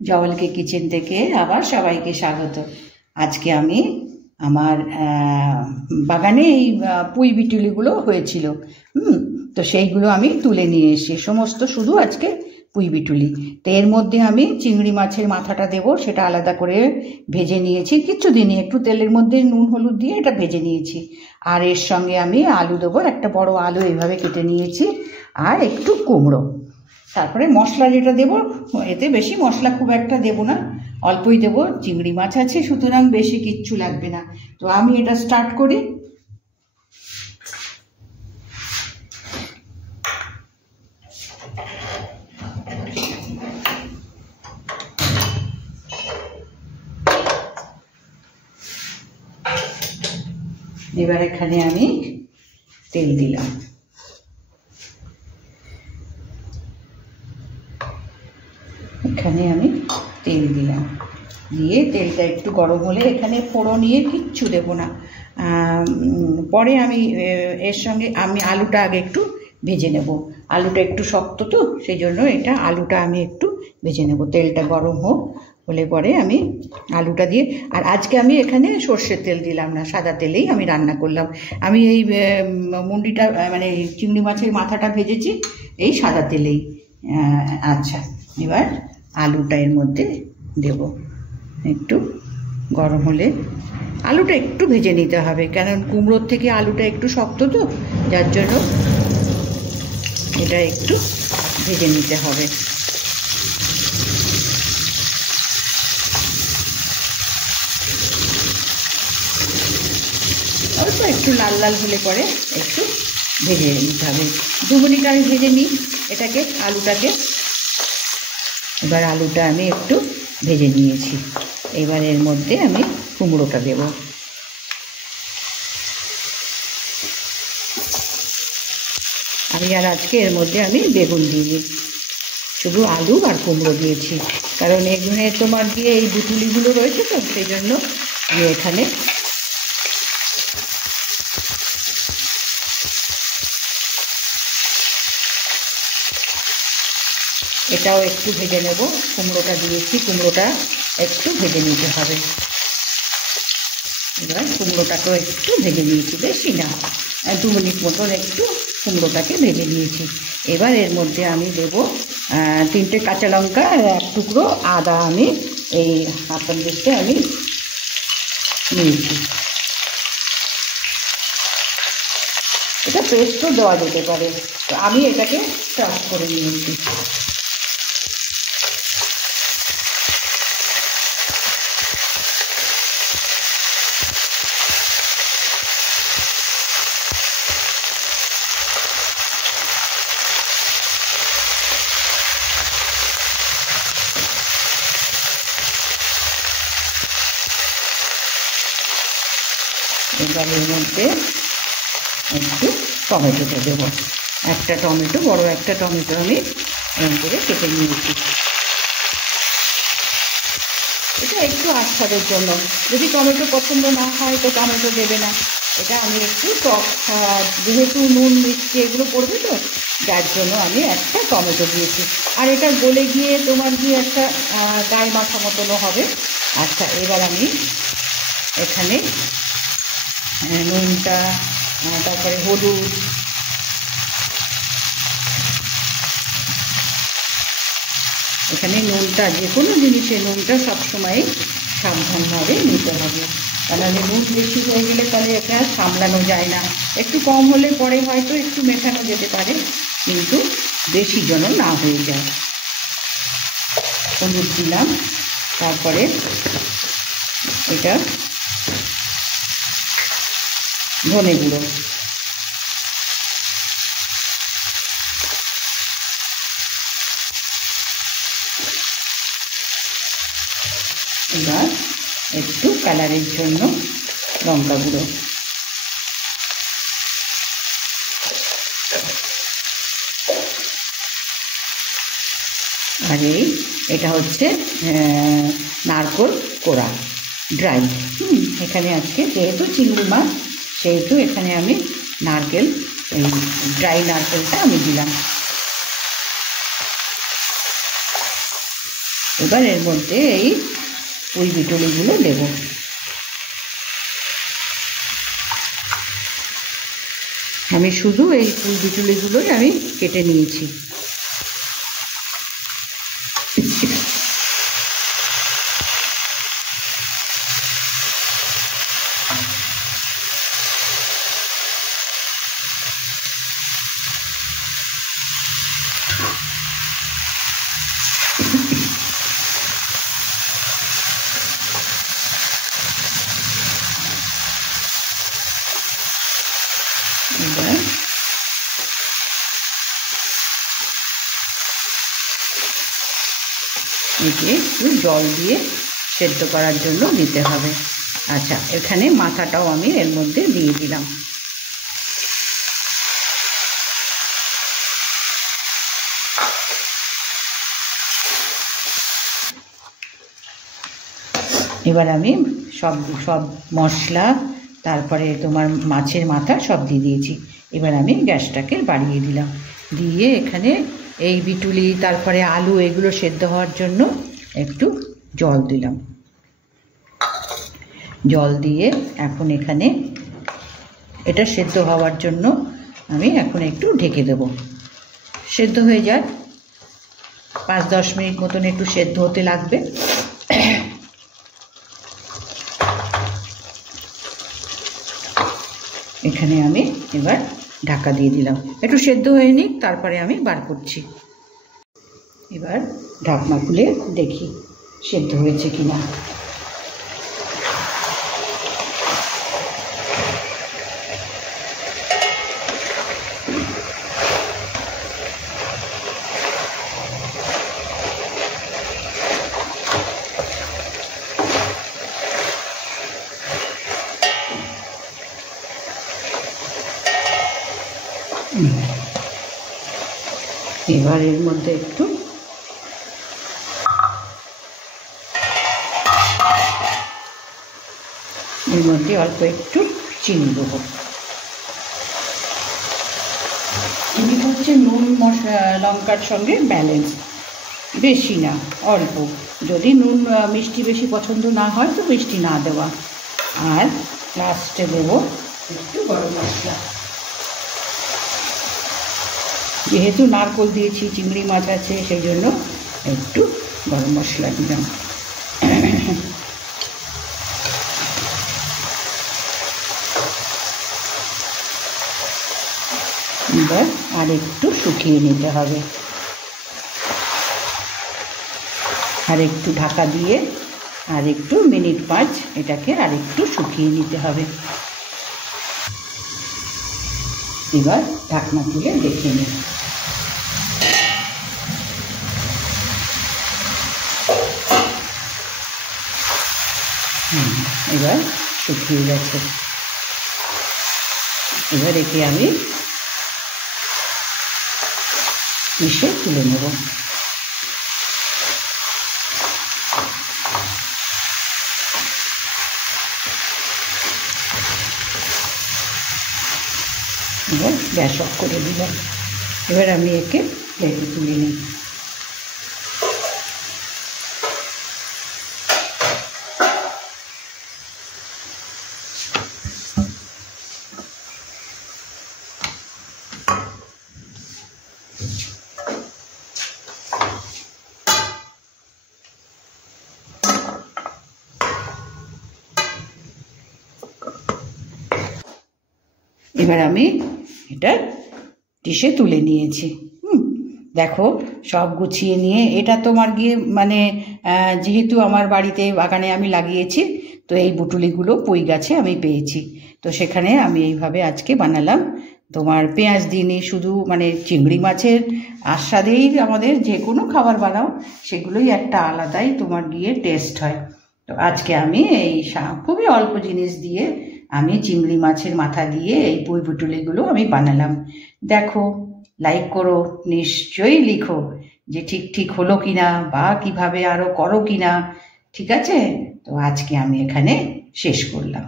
জওয়ালকে kitchen থেকে আবার সবাইকে স্বাগত। আজকে আমি আমার বাগানে এই পুঁই বিটুলিগুলো হয়েছিল, তো সেইগুলো আমি তুলে নিয়ে এসেছি সমস্ত, শুধু আজকে পুঁই বিটুলি। তো এর মধ্যে আমি চিংড়ি মাছের মাথাটা দেবো, সেটা আলাদা করে ভেজে নিয়েছি, কিচ্ছু দিনই, একটু তেলের মধ্যে নুন হলুদ দিয়ে এটা ভেজে নিয়েছি। আর এর সঙ্গে আমি আলু দেবো, একটা বড় আলু এইভাবে কেটে নিয়েছি, আর একটু কুমড়ো। তারপরে মশলা যেটা দেবো, এতে বেশি মশলা খুব একটা দেবো না, অল্পই দেবো, চিংড়ি মাছ আছে সুতরাং বেশি কিচ্ছু লাগবে না। তো আমি এটা স্টার্ট করি। এবার এখানে আমি তেল দিলাম, এখানে আমি তেল দিলাম, দিয়ে তেলটা একটু গরম হলে এখানে ফোড়ন নিয়ে কিচ্ছু দেবো না। পরে আমি এর সঙ্গে আমি আলুটা আগে একটু ভেজে নেব, আলুটা একটু শক্ত তো সেই জন্য এটা আলুটা আমি একটু ভেজে নেব। তেলটা গরম হোক, হলে পরে আমি আলুটা দিয়ে, আর আজকে আমি এখানে সর্ষের তেল দিলাম না, সাদা তেলেই আমি রান্না করলাম। আমি এই মুন্ডিটা মানে চিংড়ি মাছের মাথাটা ভেজেছি এই সাদা তেলেই। আচ্ছা, এবার আলুটা এর মধ্যে দেব, একটু গরম হলে আলুটা একটু ভেজে নিতে হবে, কারণ কুমড়োর থেকে আলুটা একটু শক্ত তো, যার জন্য এটা একটু ভেজে নিতে হবে। অল্প একটু লাল লাল হলে পরে একটু ভেজে নিতে হবে। 2 মিনিট আমি ভেজে নিই এটাকে, আলুটাকে। এবার আলুটা আমি একটু ভেজে নিয়েছি, এবার এর মধ্যে আমি কুমড়োটা দেব। আমি আর আজকে এর মধ্যে আমি বেগুন দিইনি, শুধু আলু আর কুমড়ো দিয়েছি, কারণ এখানে তোমার দিয়ে এই বিটুলিগুলো রয়েছে তো সেই জন্য আমি এখানে এটাও একটু ভেজে নেব। কুমড়োটা দিয়েছি, কুমড়োটা একটু ভেজে নিতে হবে। এবার কুমড়োটাকেও একটু ভেজে নিয়েছি, বেশি না, 2 মিনিট মতন একটু কুমড়োটাকে ভেজে নিয়েছি। এবার এর মধ্যে আমি দেব 3টে কাঁচা লঙ্কা আর 1 টুকরো আদা, আমি এই হাতের দিকটা আমি নিয়েছি। এটা পেস্টও দেওয়া যেতে পারে, তো আমি এটাকে চাষ করে নিয়েছি। এবার এর মধ্যে একটু টমেটোটা দেবো, একটা টমেটো, বড় একটা টমেটো আমি এরকম করে কেটে নিয়েছি। এটা একটু আস্বাদের জন্য, যদি টমেটো পছন্দ না হয় তো টমেটো দেবে না। এটা আমি একটু টক, যেহেতু নুন মিষ্টি এগুলো পড়বে তো যার জন্য আমি একটা টমেটো দিয়েছি। আর এটা গলে গিয়ে তোমার গিয়ে একটা গায়ে মাখা মতনও হবে। আচ্ছা, এবার আমি এখানে নুনটা, তারপরে হলুদ, এখানে নুনটা, যে কোনো জিনিসে নুনটা সবসময় সাবধানভাবে নিতে হবে, কারণ নুন বেশি হয়ে গেলে তাহলে এটা সামলানো যায় না। একটু কম হলে পরে হয়তো একটু মেশানো যেতে পারে, কিন্তু বেশি যেন না হয়ে যায়। হলুদ দিলাম, তারপরে এটা ধনে গুঁড়ো, এবার একটু কালারের জন্য লঙ্কা গুঁড়ো, আর এটা হচ্ছে নারকোল কোড়া ড্রাই। এখানে আজকে যেহেতু চিংড়ি মাছ সেহেতু এখানে আমি নারকেল, এই ড্রাই নারকেলটা আমি দিলাম। এবার এর মধ্যে এই পুঁই বিটুলিগুলো দেব। আমি শুধু এই পুঁই বিটুলিগুলোই আমি কেটে নিয়েছি। এবার একে একটু জল দিয়ে সেদ্ধ করার জন্য দিতে হবে। আচ্ছা, এখানে মাথাটাও আমি এর মধ্যে দিয়ে দিলাম। এবার আমি সব মশলা, তারপরে তোমার মাছের মাথা সব দিয়ে দিয়েছি। এবার আমি গ্যাসটাকে বাড়িয়ে দিলাম, দিয়ে এখানে এই বিটুলি তারপরে আলু এগুলো সেদ্ধ হওয়ার জন্য একটু জল দিলাম। জল দিয়ে এখন এখানে এটা সেদ্ধ হওয়ার জন্য আমি এখন একটু ঢেকে দেব। সেদ্ধ হয়ে যায়, 5-10 মিনিট মতন একটু সেদ্ধ হতে লাগবে। এখানে আমি এবার ঢাকা দিয়ে দিলাম, একটু সেদ্ধ হয়ে নিক, তারপরে আমি বার করছি। এবার ঢাকনা খুলে দেখি সেদ্ধ হয়েছে কিনা। এবার এর মধ্যে একটু অল্প একটু চিনি দেবো। চিনি হচ্ছে নুন লঙ্কার সঙ্গে ব্যালেন্স, বেশি না, অল্প। যদি নুন মিষ্টি বেশি পছন্দ না হয় তো মিষ্টি না দেওয়া। আর লাস্টে দেবো একটু গরম মশলা। যেহেতু নারকোল দিয়েছি, চিংড়ি মাছ আছে, সেই জন্য একটু গরম মশলা দিলাম। এবার আর একটু শুকিয়ে নিতে হবে, আর একটু ঢাকা দিয়ে আর একটু মিনিট 5 এটাকে আর একটু শুকিয়ে নিতে হবে। এবার ঢাকনা তুলে দেখে নিই। এবার শুকিয়ে গেছে। এবার একে আমি মিশে তুলে নেব। এবার গ্যাস অফ করে দিলাম। এবার আমি একে প্লেটে তুলে নিই। এবার আমি এটা ডিশে তুলে নিয়েছি। দেখো সব গুছিয়ে নিয়ে, এটা তোমার গিয়ে মানে যেহেতু আমার বাড়িতে বাগানে আমি লাগিয়েছি, তো এই বুটুলিগুলো পুঁই গাছে আমি পেয়েছি, তো সেখানে আমি এইভাবে আজকে বানালাম। তোমার পেঁয়াজ দিইনি, শুধু মানে চিংড়ি মাছের আস্বাদেই আমাদের যে কোনো খাবার বানাও সেগুলোই একটা আলাদাই তোমার গিয়ে টেস্ট হয়। তো আজকে আমি এই খুবই অল্প জিনিস দিয়ে আমি চিংড়ি মাছের মাথা দিয়ে এই পুঁই বুটুলিগুলো আমি বানালাম। দেখো, লাইক করো, নিশ্চয়ই লিখো যে ঠিক হলো কিনা, বা কিভাবে আরো করো কিনা। ঠিক আছে, তো আজকে আমি এখানে শেষ করলাম।